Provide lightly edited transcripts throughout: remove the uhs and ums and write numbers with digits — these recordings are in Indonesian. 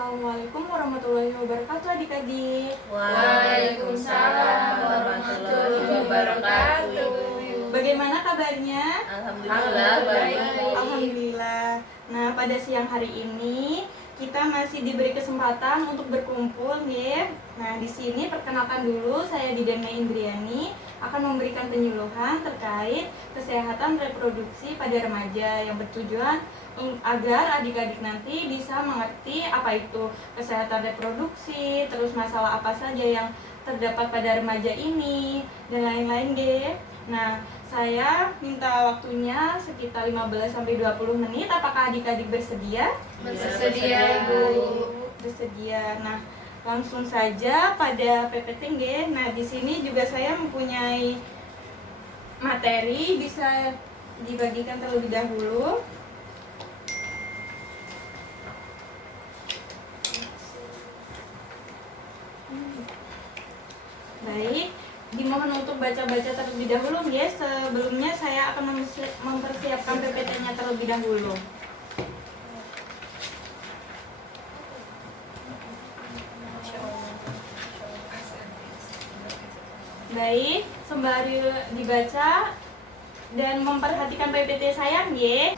Assalamualaikum warahmatullahi wabarakatuh adik-adik. Waalaikumsalam warahmatullahi wabarakatuh. Bagaimana kabarnya? Alhamdulillah baik. Alhamdulillah. Nah, pada siang hari ini kita masih diberi kesempatan untuk berkumpul, ya. Nah, di sini perkenalkan dulu, saya Didana Indriani akan memberikan penyuluhan terkait kesehatan reproduksi pada remaja yang bertujuan agar adik-adik nanti bisa mengerti apa itu kesehatan reproduksi, terus masalah apa saja yang terdapat pada remaja ini, dan lain-lain, deh. Nah, saya minta waktunya sekitar 15-20 menit. Apakah adik-adik bersedia? Bersedia, Ibu. Bersedia. Nah, langsung saja pada PPT, nggih. Nah, di sini juga saya mempunyai materi, bisa dibagikan terlebih dahulu. Baik, dimohon untuk baca-baca terlebih dahulu, ya. Sebelumnya saya akan mempersiapkan PPT-nya terlebih dahulu. Baik, sembari dibaca dan memperhatikan PPT saya, ya.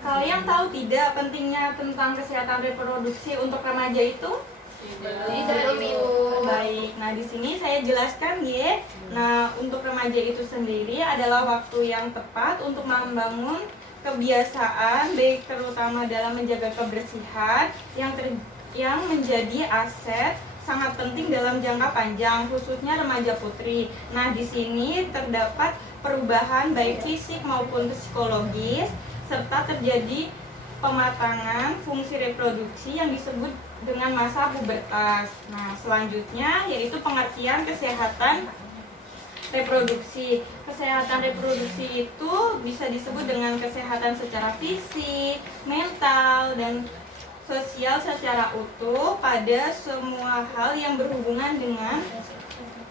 Kalian tahu tidak pentingnya tentang kesehatan reproduksi untuk remaja itu? Tidak, Ibu. Baik, nah di sini saya jelaskan, ya. Nah, untuk remaja itu sendiri adalah waktu yang tepat untuk membangun kebiasaan, baik terutama dalam menjaga kebersihan yang menjadi aset sangat penting dalam jangka panjang, khususnya remaja putri. Nah, di sini terdapat perubahan baik fisik maupun psikologis, serta terjadi pematangan fungsi reproduksi yang disebut dengan masa pubertas. Nah, selanjutnya yaitu pengertian kesehatan reproduksi. Kesehatan reproduksi itu bisa disebut dengan kesehatan secara fisik, mental, dan sosial secara utuh pada semua hal yang berhubungan dengan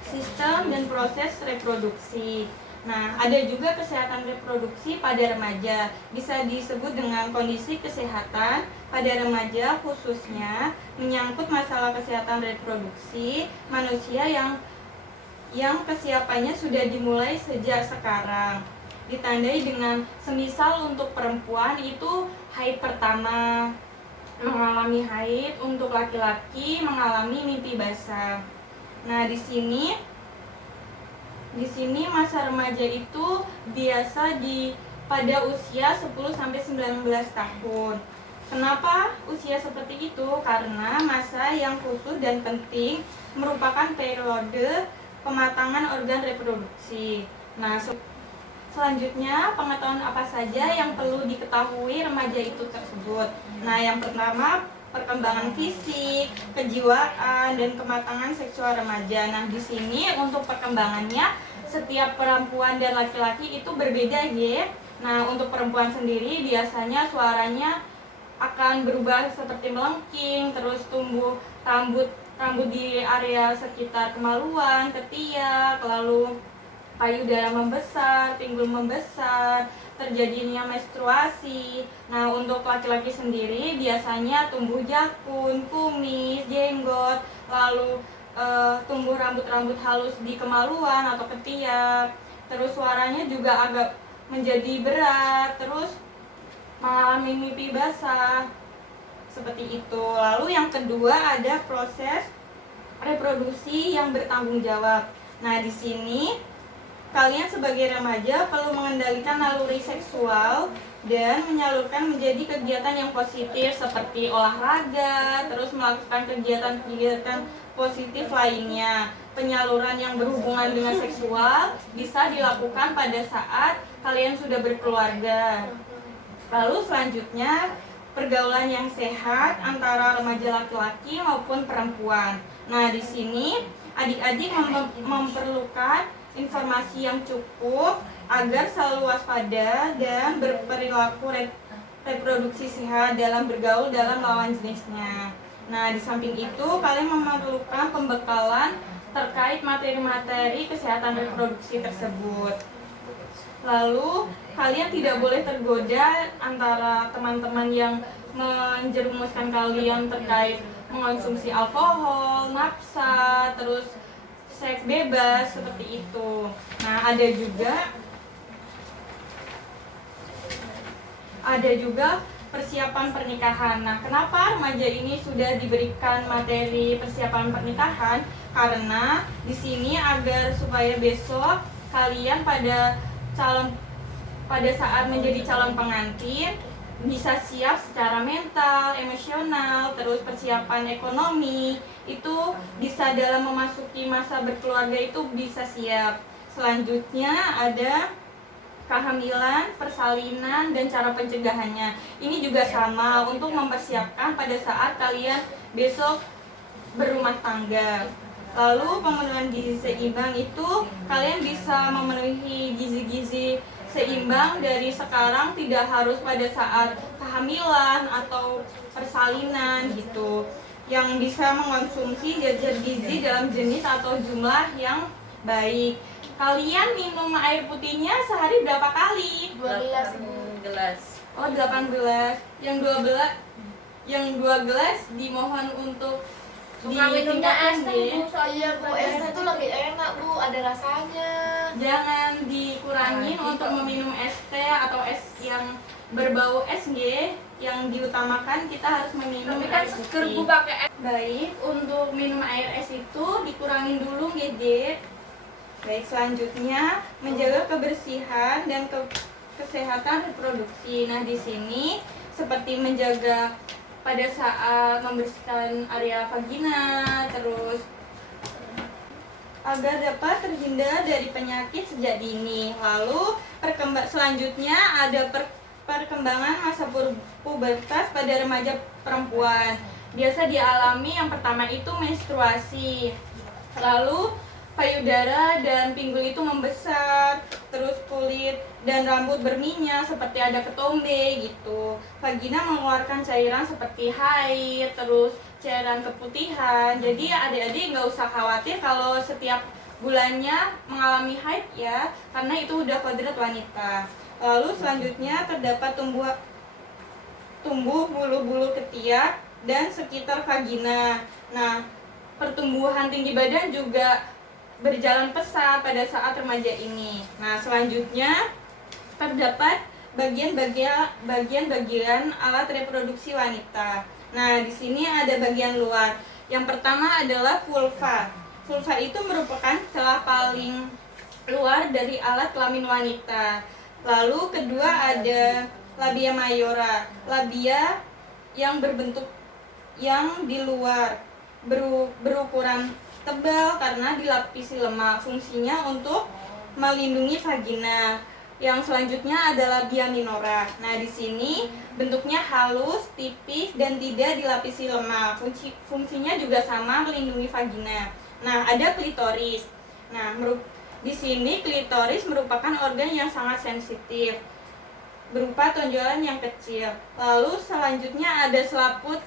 sistem dan proses reproduksi. Nah, ada juga kesehatan reproduksi pada remaja. Bisa disebut dengan kondisi kesehatan pada remaja, khususnya menyangkut masalah kesehatan reproduksi manusia yang kesiapannya sudah dimulai sejak sekarang. Ditandai dengan semisal untuk perempuan itu haid pertama, mengalami haid, untuk laki-laki mengalami mimpi basah. Nah, di sini masa remaja itu biasa pada usia 10-19 tahun. Kenapa usia seperti itu? Karena masa yang khusus dan penting merupakan periode pematangan organ reproduksi. Nah, selanjutnya pengetahuan apa saja yang perlu diketahui remaja itu tersebut. Nah, yang pertama perkembangan fisik, kejiwaan, dan kematangan seksual remaja. Nah, di sini untuk perkembangannya setiap perempuan dan laki-laki itu berbeda, ya. Nah, untuk perempuan sendiri biasanya suaranya akan berubah seperti melengking, terus tumbuh rambut di area sekitar kemaluan, ketiak, lalu payudara membesar, pinggul membesar, terjadinya menstruasi. Nah, untuk laki-laki sendiri biasanya tumbuh jakun, kumis, jenggot, lalu tumbuh rambut-rambut halus di kemaluan atau ketiak. Terus suaranya juga agak menjadi berat, terus mengalami mimpi basah. Seperti itu. Lalu yang kedua ada proses reproduksi yang bertanggung jawab. Nah, di sini kalian sebagai remaja perlu mengendalikan naluri seksual dan menyalurkan menjadi kegiatan yang positif seperti olahraga, terus melakukan kegiatan-kegiatan positif lainnya. Penyaluran yang berhubungan dengan seksual bisa dilakukan pada saat kalian sudah berkeluarga. Lalu selanjutnya pergaulan yang sehat antara remaja laki-laki maupun perempuan. Nah, di sini adik-adik memerlukan informasi yang cukup agar selalu waspada dan berperilaku reproduksi sehat dalam bergaul dalam lawan jenisnya. Nah, di samping itu kalian memerlukan pembekalan terkait materi-materi kesehatan reproduksi tersebut. Lalu kalian tidak boleh tergoda antara teman-teman yang menjerumuskan kalian terkait mengonsumsi alkohol, nafsa, terus seks bebas seperti itu. Nah, ada juga persiapan pernikahan. Nah, kenapa remaja ini sudah diberikan materi persiapan pernikahan? Karena di sini agar supaya besok kalian pada saat menjadi calon pengantin bisa siap secara mental, emosional, terus persiapan ekonomi itu bisa dalam memasuki masa berkeluarga itu bisa siap. Selanjutnya ada kehamilan, persalinan, dan cara pencegahannya. Ini juga sama untuk mempersiapkan pada saat kalian besok berumah tangga. Lalu pemenuhan gizi seimbang itu kalian bisa memenuhi gizi-gizi seimbang dari sekarang, tidak harus pada saat kehamilan atau persalinan gitu. Yang bisa mengonsumsi zat-zat gizi dalam jenis atau jumlah yang baik. Kalian minum air putihnya sehari berapa kali? 12 gelas. Oh, 8 gelas. Yang 2 gelas dimohon untuk Suka minumnya es teh, Bu. Iya Bu, es teh tuh lebih enak Bu, ada rasanya. Jangan dikurangin untuk meminum es teh atau es yang berbau es nggih. Yang diutamakan kita harus meminum Tapi kan air seger putih. Bu pakai es. Baik, untuk minum air es itu dikurangin dulu nggih, Dek. Baik, selanjutnya menjaga kebersihan dan kesehatan reproduksi. Nah, di sini seperti menjaga pada saat membersihkan area vagina, terus agar dapat terhindar dari penyakit sejak dini. Lalu selanjutnya ada perkembangan masa pubertas pada remaja perempuan. Biasa dialami yang pertama itu menstruasi. Lalu payudara dan pinggul itu membesar, terus kulit dan rambut berminyak seperti ada ketombe gitu. Vagina mengeluarkan cairan seperti haid, terus cairan keputihan. Jadi adik-adik nggak usah khawatir kalau setiap bulannya mengalami haid ya, karena itu udah kodrat wanita. Lalu selanjutnya terdapat tumbuh bulu-bulu ketiak dan sekitar vagina. Nah, pertumbuhan tinggi badan juga berjalan pesat pada saat remaja ini. Nah, selanjutnya terdapat bagian-bagian alat reproduksi wanita. Nah, di sini ada bagian luar. Yang pertama adalah vulva. Vulva itu merupakan celah paling luar dari alat kelamin wanita. Lalu kedua ada labia mayora. Labia yang berbentuk yang di luar berukuran tebal karena dilapisi lemak. Fungsinya untuk melindungi vagina. Yang selanjutnya adalah labia minora. Nah, di sini bentuknya halus, tipis, dan tidak dilapisi lemak. Fungsinya juga sama, melindungi vagina. Nah, ada klitoris. Nah, di sini klitoris merupakan organ yang sangat sensitif, berupa tonjolan yang kecil. Lalu selanjutnya ada selaput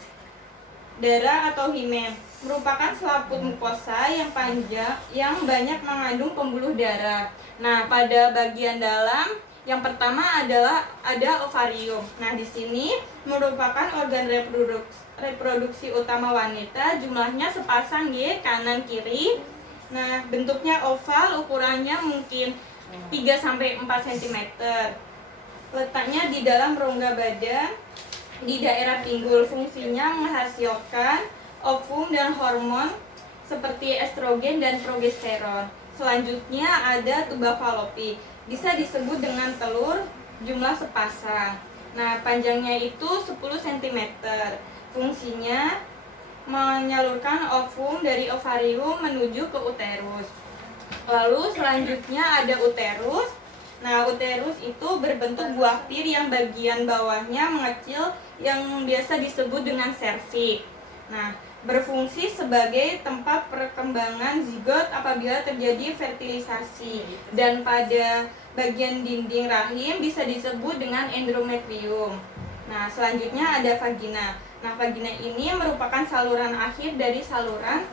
darah atau himen, merupakan selaput mukosa yang panjang yang banyak mengandung pembuluh darah. Nah, pada bagian dalam yang pertama adalah ada ovarium. Nah, di sini merupakan organ reproduksi utama wanita, jumlahnya sepasang ya, kanan kiri. Nah, bentuknya oval, ukurannya mungkin 3 sampai 4 cm. Letaknya di dalam rongga badan di daerah pinggul. Fungsinya menghasilkan ovum dan hormon seperti estrogen dan progesteron. Selanjutnya ada tuba falopi, bisa disebut dengan telur, jumlah sepasang. Nah, panjangnya itu 10 cm. Fungsinya menyalurkan ovum dari ovarium menuju ke uterus. Lalu selanjutnya ada uterus. Nah, uterus itu berbentuk buah pir yang bagian bawahnya mengecil yang biasa disebut dengan serviks. Nah, berfungsi sebagai tempat perkembangan zigot apabila terjadi fertilisasi, dan pada bagian dinding rahim bisa disebut dengan endometrium. Nah, selanjutnya ada vagina. Nah, vagina ini merupakan saluran akhir dari saluran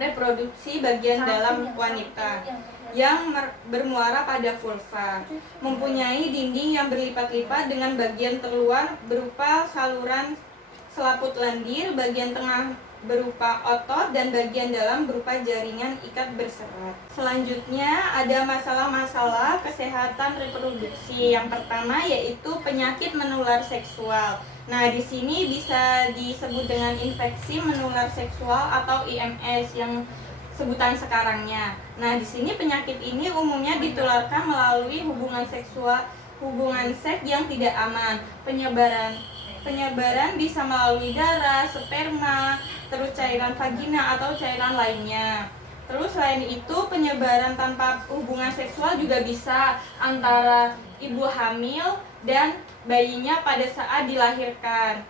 reproduksi bagian dalam wanita. yang bermuara pada vulva. Mempunyai dinding yang berlipat-lipat dengan bagian terluar berupa saluran selaput lendir, bagian tengah berupa otot, dan bagian dalam berupa jaringan ikat berserat. Selanjutnya ada masalah-masalah kesehatan reproduksi. Yang pertama yaitu penyakit menular seksual. Nah, di sini bisa disebut dengan infeksi menular seksual atau IMS yang sebutan sekarangnya. Nah, di sini penyakit ini umumnya ditularkan melalui hubungan seks yang tidak aman. Penyebaran bisa melalui darah, sperma, terus cairan vagina atau cairan lainnya. Terus selain itu penyebaran tanpa hubungan seksual juga bisa antara ibu hamil dan bayinya pada saat dilahirkan.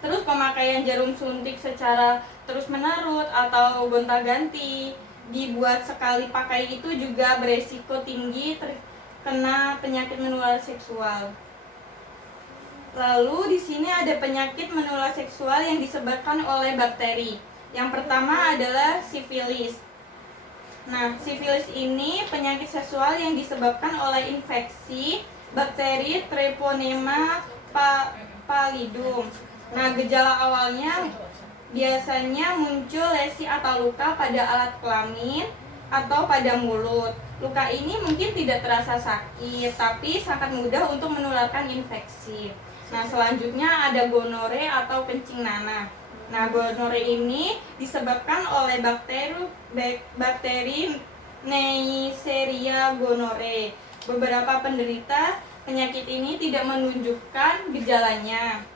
Terus pemakaian jarum suntik secara terus-menerus atau gonta-ganti dibuat sekali pakai itu juga beresiko tinggi terkena penyakit menular seksual. Lalu di sini ada penyakit menular seksual yang disebabkan oleh bakteri. Yang pertama adalah sifilis. Nah, sifilis ini penyakit seksual yang disebabkan oleh infeksi bakteri Treponema pallidum. Nah, gejala awalnya biasanya muncul lesi atau luka pada alat kelamin atau pada mulut. Luka ini mungkin tidak terasa sakit, tapi sangat mudah untuk menularkan infeksi. Nah, selanjutnya ada gonore atau kencing nanah. Nah, gonore ini disebabkan oleh bakteri Neisseria gonorrhoeae. Beberapa penderita penyakit ini tidak menunjukkan gejalanya,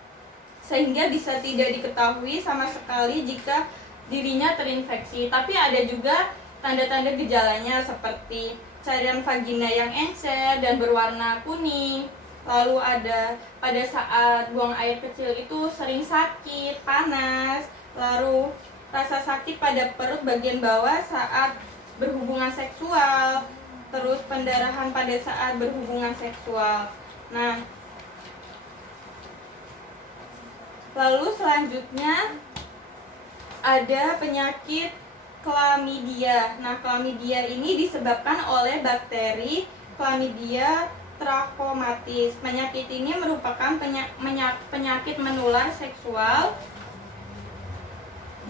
sehingga bisa tidak diketahui sama sekali jika dirinya terinfeksi. Tapi ada juga tanda-tanda gejalanya seperti cairan vagina yang encer dan berwarna kuning. Lalu ada pada saat buang air kecil itu sering sakit, panas, lalu rasa sakit pada perut bagian bawah saat berhubungan seksual, terus pendarahan pada saat berhubungan seksual. Nah, lalu selanjutnya ada penyakit Chlamydia. Nah, Chlamydia ini disebabkan oleh bakteri Chlamydia trachomatis. Penyakit ini merupakan penyakit menular seksual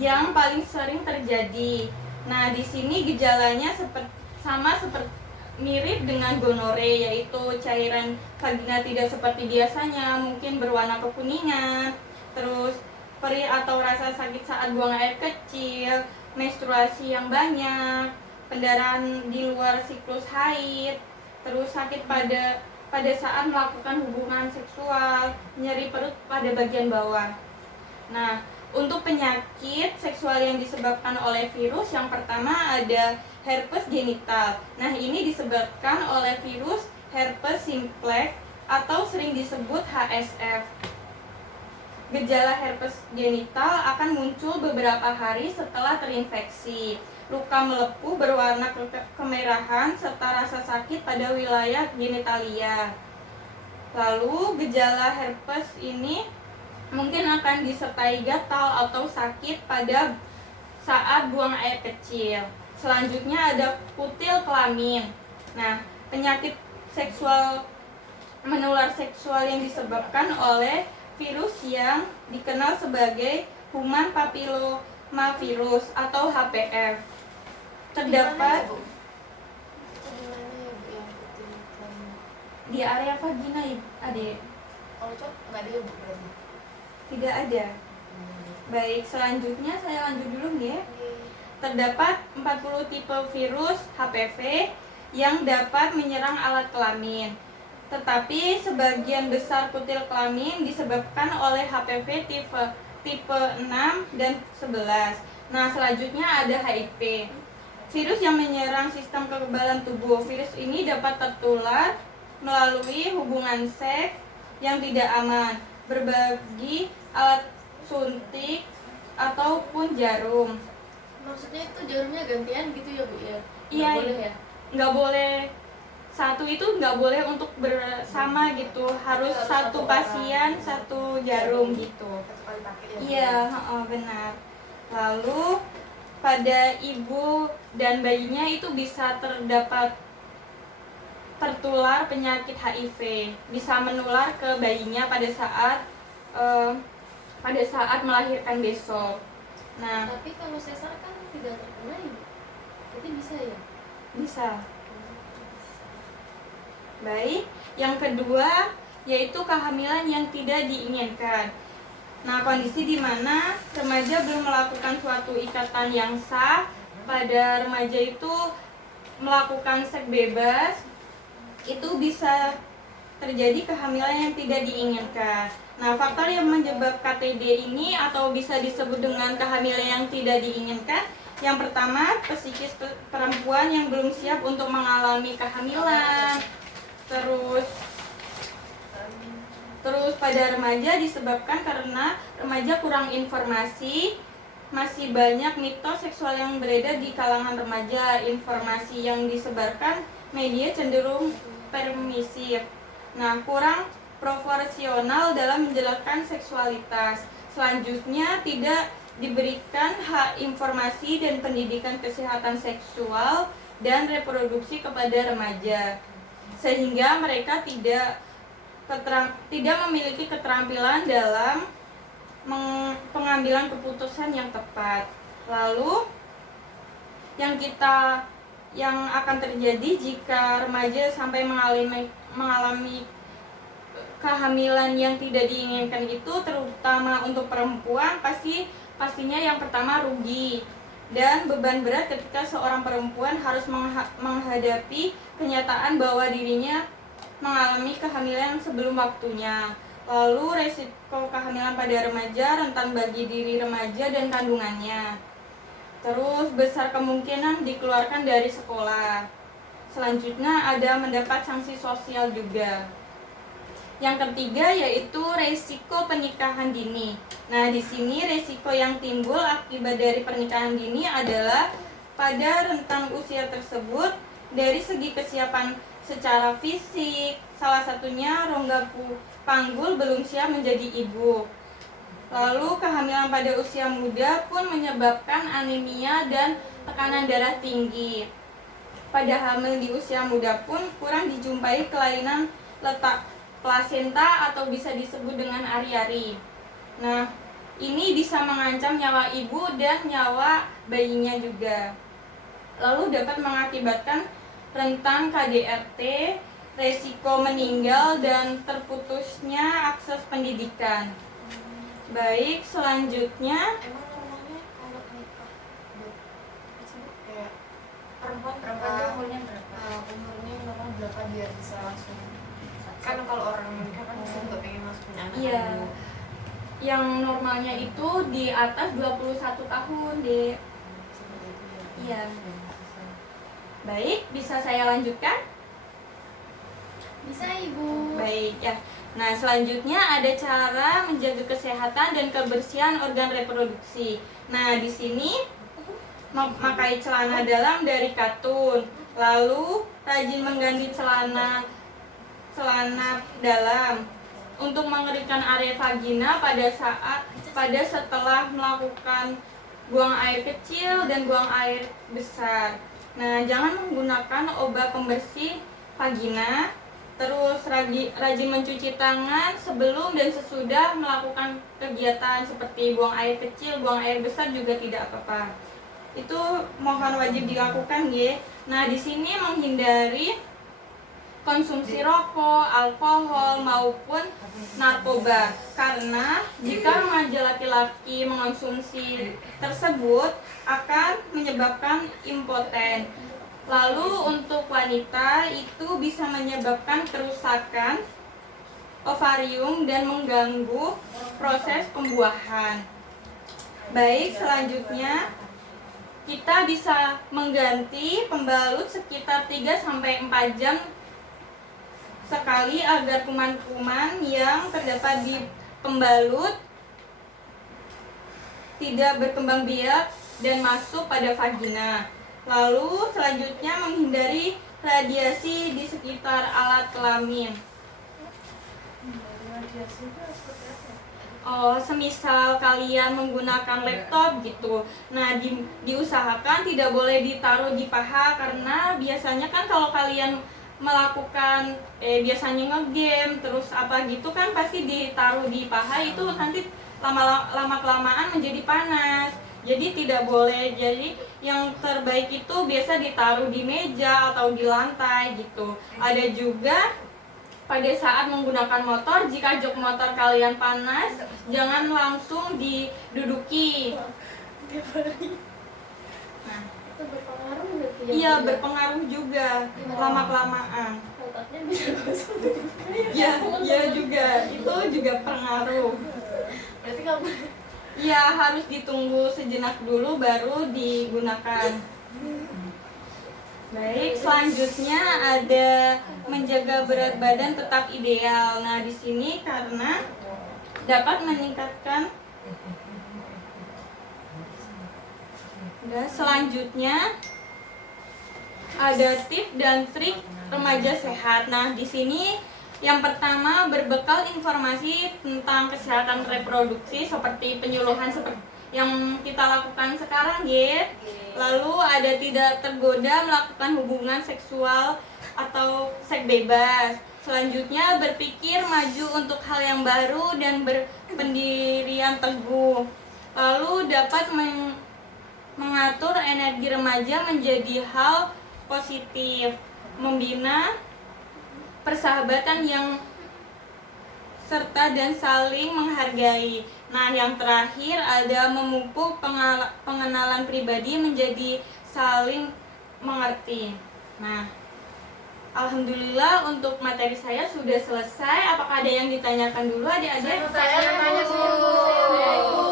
yang paling sering terjadi. Nah, di sini gejalanya seperti mirip dengan gonore, yaitu cairan vagina tidak seperti biasanya, mungkin berwarna kekuningan, terus perih atau rasa sakit saat buang air kecil, menstruasi yang banyak, pendarahan di luar siklus haid, terus sakit pada saat melakukan hubungan seksual, nyeri perut pada bagian bawah. Nah, untuk penyakit seksual yang disebabkan oleh virus, yang pertama ada herpes genital. Nah, ini disebabkan oleh virus herpes simplex atau sering disebut HSF. Gejala herpes genital akan muncul beberapa hari setelah terinfeksi. Luka melepuh berwarna kemerahan serta rasa sakit pada wilayah genitalia. Lalu gejala herpes ini mungkin akan disertai gatal atau sakit pada saat buang air kecil. Selanjutnya ada kutil kelamin. Nah, penyakit seksual menular seksual yang disebabkan oleh virus yang dikenal sebagai human papillomavirus atau HPV. Terdapat di area vagina, Adik. Kalau cowok nggak ada ya, Bu, berarti? Tidak ada. Baik, selanjutnya saya lanjut dulu ya. Terdapat 40 tipe virus HPV yang dapat menyerang alat kelamin. Tetapi sebagian besar kutil kelamin disebabkan oleh HPV tipe 6 dan 11. Nah, selanjutnya ada HIV. Virus yang menyerang sistem kekebalan tubuh. Virus ini dapat tertular melalui hubungan seks yang tidak aman, berbagi alat suntik ataupun jarum. Maksudnya itu jarumnya gantian gitu ya, Bu ya? Iya, Nggak boleh ya? Nggak boleh. Satu itu nggak boleh untuk bersama gitu, harus satu pasien satu jarum gitu. Satu kali pakai ya? Iya, benar. Lalu pada ibu dan bayinya itu bisa tertular penyakit HIV, bisa menular ke bayinya pada saat melahirkan besok. Nah, Tapi kalau sesar kan tidak terkena ibu. Berarti bisa ya? bisa. Baik, yang kedua yaitu kehamilan yang tidak diinginkan. Nah, kondisi di mana remaja belum melakukan suatu ikatan yang sah, pada remaja itu melakukan seks bebas, itu bisa terjadi kehamilan yang tidak diinginkan. Nah, faktor yang menyebabkan KTD ini atau bisa disebut dengan kehamilan yang tidak diinginkan, yang pertama, psikis perempuan yang belum siap untuk mengalami kehamilan. Terus pada remaja disebabkan karena remaja kurang informasi, masih banyak mitos seksual yang beredar di kalangan remaja. Informasi yang disebarkan media cenderung permisif. Nah, kurang proporsional dalam menjelaskan seksualitas. Selanjutnya, tidak diberikan hak informasi dan pendidikan kesehatan seksual dan reproduksi kepada remaja, sehingga mereka tidak memiliki keterampilan dalam pengambilan keputusan yang tepat. Lalu yang akan terjadi jika remaja sampai mengalami kehamilan yang tidak diinginkan itu, terutama untuk perempuan, pastinya yang pertama rugi dan beban berat ketika seorang perempuan harus menghadapi kenyataan bahwa dirinya mengalami kehamilan sebelum waktunya. Lalu resiko kehamilan pada remaja rentan bagi diri remaja dan kandungannya. Terus besar kemungkinan dikeluarkan dari sekolah. Selanjutnya ada mendapat sanksi sosial juga. Yang ketiga yaitu resiko pernikahan dini. Nah, di sini resiko yang timbul akibat dari pernikahan dini adalah pada rentang usia tersebut dari segi kesiapan secara fisik, salah satunya rongga panggul belum siap menjadi ibu. Lalu kehamilan pada usia muda pun menyebabkan anemia dan tekanan darah tinggi. Pada hamil di usia muda pun kurang dijumpai kelainan letak plasenta atau bisa disebut dengan ari-ari. Nah, ini bisa mengancam nyawa ibu dan nyawa bayinya juga. Lalu dapat mengakibatkan rentan KDRT, resiko meninggal, dan terputusnya akses pendidikan. Baik, selanjutnya Emang normalnya kalau nikah disebut kayak Perempuan tuh umurnya berapa? umurnya normal berapa biar bisa langsung, kan kalau orang menikah kan bisa juga pengen masukin anak. Iya. Yang normalnya itu di atas 21 tahun, Dek. Seperti itu ya. Iya. Baik, bisa saya lanjutkan? Bisa ibu. Baik, ya. Nah, selanjutnya ada cara menjaga kesehatan dan kebersihan organ reproduksi. Nah, di sini memakai celana dalam dari katun. Lalu rajin mengganti celana dalam untuk mengeringkan area vagina pada setelah melakukan buang air kecil dan buang air besar. Nah, jangan menggunakan obat pembersih vagina. Terus rajin mencuci tangan sebelum dan sesudah melakukan kegiatan seperti buang air kecil, buang air besar juga tidak apa-apa. Itu mohon wajib dilakukan, ya. Nah, di sini menghindari konsumsi rokok, alkohol maupun narkoba, karena jika remaja laki-laki mengonsumsi tersebut akan menyebabkan impoten. Lalu untuk wanita itu bisa menyebabkan kerusakan ovarium dan mengganggu proses pembuahan. Baik, selanjutnya kita bisa mengganti pembalut sekitar 3-4 jam sekali agar kuman-kuman yang terdapat di pembalut tidak berkembang biak dan masuk pada vagina. Lalu selanjutnya menghindari radiasi di sekitar alat kelamin. Radiasi itu seperti apa? Oh, semisal kalian menggunakan laptop gitu. Nah, diusahakan tidak boleh ditaruh di paha karena biasanya kan kalau kalian melakukan biasanya ngegame terus apa gitu kan pasti ditaruh di paha itu nanti lama kelamaan menjadi panas. Jadi tidak boleh. Jadi yang terbaik itu biasa ditaruh di meja atau di lantai gitu. Ada juga pada saat menggunakan motor, jika jok motor kalian panas, jangan langsung diduduki. Nah, Itu berpengaruh berarti ya? iya Bu, ya? berpengaruh juga lama-kelamaan. Otaknya bisa gosong. Ya, ya juga, itu juga pengaruh. Berarti kamu Ya harus ditunggu sejenak dulu baru digunakan. Baik, selanjutnya ada menjaga berat badan tetap ideal. Nah, di sini karena dapat meningkatkan. Selanjutnya ada tips dan trik remaja sehat. Nah, di sini yang pertama berbekal informasi tentang kesehatan reproduksi seperti penyuluhan seperti yang kita lakukan sekarang ya. Lalu ada tidak tergoda melakukan hubungan seksual atau seks bebas. Selanjutnya berpikir maju untuk hal yang baru dan berpendirian teguh. Lalu dapat mengatur energi remaja menjadi hal positif, membina persahabatan yang serta dan saling menghargai. Nah, yang terakhir ada memupuk pengenalan pribadi menjadi saling mengerti. Nah, alhamdulillah untuk materi saya sudah selesai. Apakah ada yang ditanyakan dulu adik-adik? saya tanya Bu.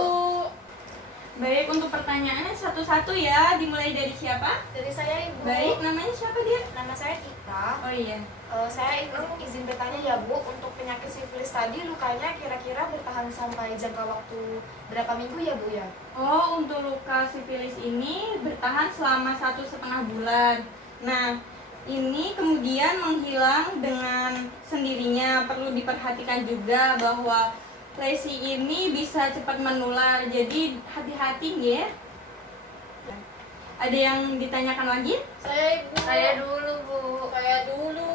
Baik, untuk pertanyaannya satu-satu ya. Dimulai dari siapa? dari saya Ibu. Baik, namanya siapa dia? Nama saya Tika. Oh iya. Saya izin bertanya ya Bu, untuk penyakit sifilis tadi lukanya kira-kira bertahan sampai jangka waktu berapa minggu ya Bu ya? Oh, untuk luka sifilis ini bertahan selama 1,5 bulan. Nah, ini kemudian menghilang dengan sendirinya. Perlu diperhatikan juga bahwa lesi ini bisa cepat menular. Jadi hati-hati ya. Ada yang ditanyakan lagi? Saya Ibu. Saya dulu Bu. Saya dulu.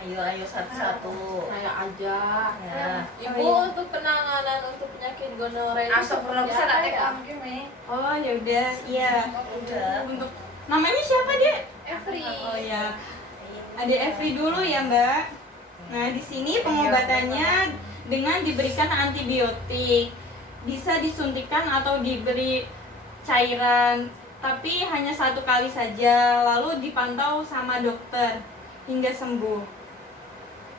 Ayo satu-satu. Saya aja. Ya. Ibu Oh, iya. untuk penanganan untuk penyakit gonorea itu Astagfirullah bisa seperti tak apa tek ya? mungkin nih. Oh, ya udah. Iya. Udah. Untuk namanya siapa dia? Every. Oh ya. Ada Evri dulu ya, Mbak. Nah, di sini pengobatannya dengan diberikan antibiotik. Bisa disuntikan atau diberi cairan, tapi hanya 1 kali saja, lalu dipantau sama dokter hingga sembuh.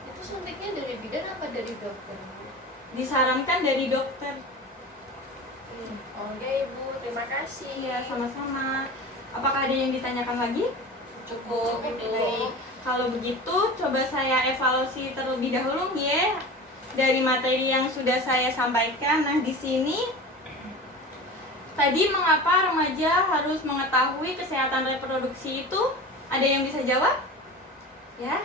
Itu suntiknya dari bidan apa dari dokter? Disarankan dari dokter. Oke Ibu, terima kasih. Iya, sama-sama. Apakah ada yang ditanyakan lagi? Cukup Ibu. Baik. Kalau begitu, coba saya evaluasi terlebih dahulu ya dari materi yang sudah saya sampaikan. Nah, di sini tadi mengapa remaja harus mengetahui kesehatan reproduksi itu? Ada yang bisa jawab? Ya.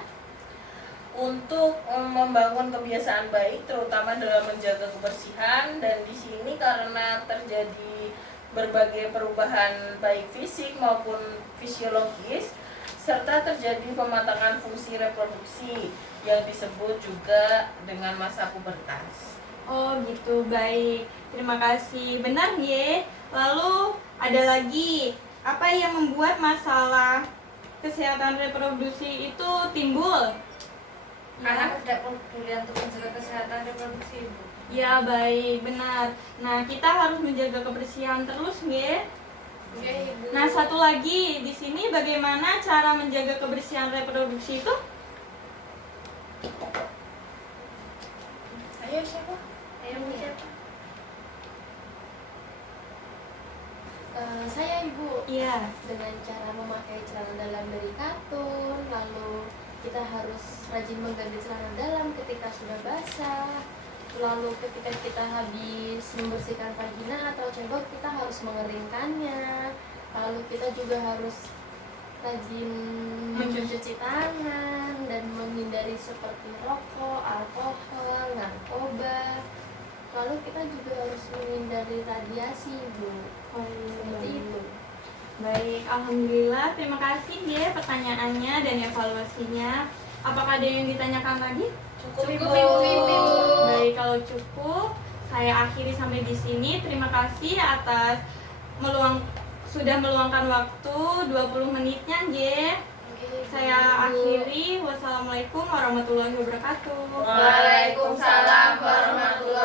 Untuk membangun kebiasaan baik terutama dalam menjaga kebersihan, dan di sini karena terjadi berbagai perubahan baik fisik maupun fisiologis serta terjadi pematangan fungsi reproduksi yang disebut juga dengan masa pubertas. Oh gitu, baik. Terima kasih. Benar ya. Lalu ada lagi, apa yang membuat masalah kesehatan reproduksi itu timbul? Karena tidak peduli untuk menjaga kesehatan reproduksi Ibu. Ya baik, benar. Nah, kita harus menjaga kebersihan terus ya. Oke Ibu. Nah, satu lagi di sini bagaimana cara menjaga kebersihan reproduksi itu? Ayo siapa? Ayo siapa? Saya Ibu. Iya. Dengan cara memakai celana dalam dari katun, lalu kita harus rajin mengganti celana dalam ketika sudah basah. Lalu ketika kita habis membersihkan vagina atau cebok, kita harus mengeringkannya. Lalu kita juga harus rajin mencuci tangan dan menghindari seperti rokok, alkohol, narkoba. Lalu dari radiasi, Bu. Oh, iya. Seperti itu. Baik, alhamdulillah. Terima kasih ya pertanyaannya dan evaluasinya. Apakah ada yang ditanyakan lagi? Cukup, Cukup, Ibu. Ibu. Baik, kalau cukup, saya akhiri sampai di sini. Terima kasih atas sudah meluangkan waktu 20 menitnya, J. Saya akhiri. Wassalamualaikum warahmatullahi wabarakatuh. Waalaikumsalam warahmatullahi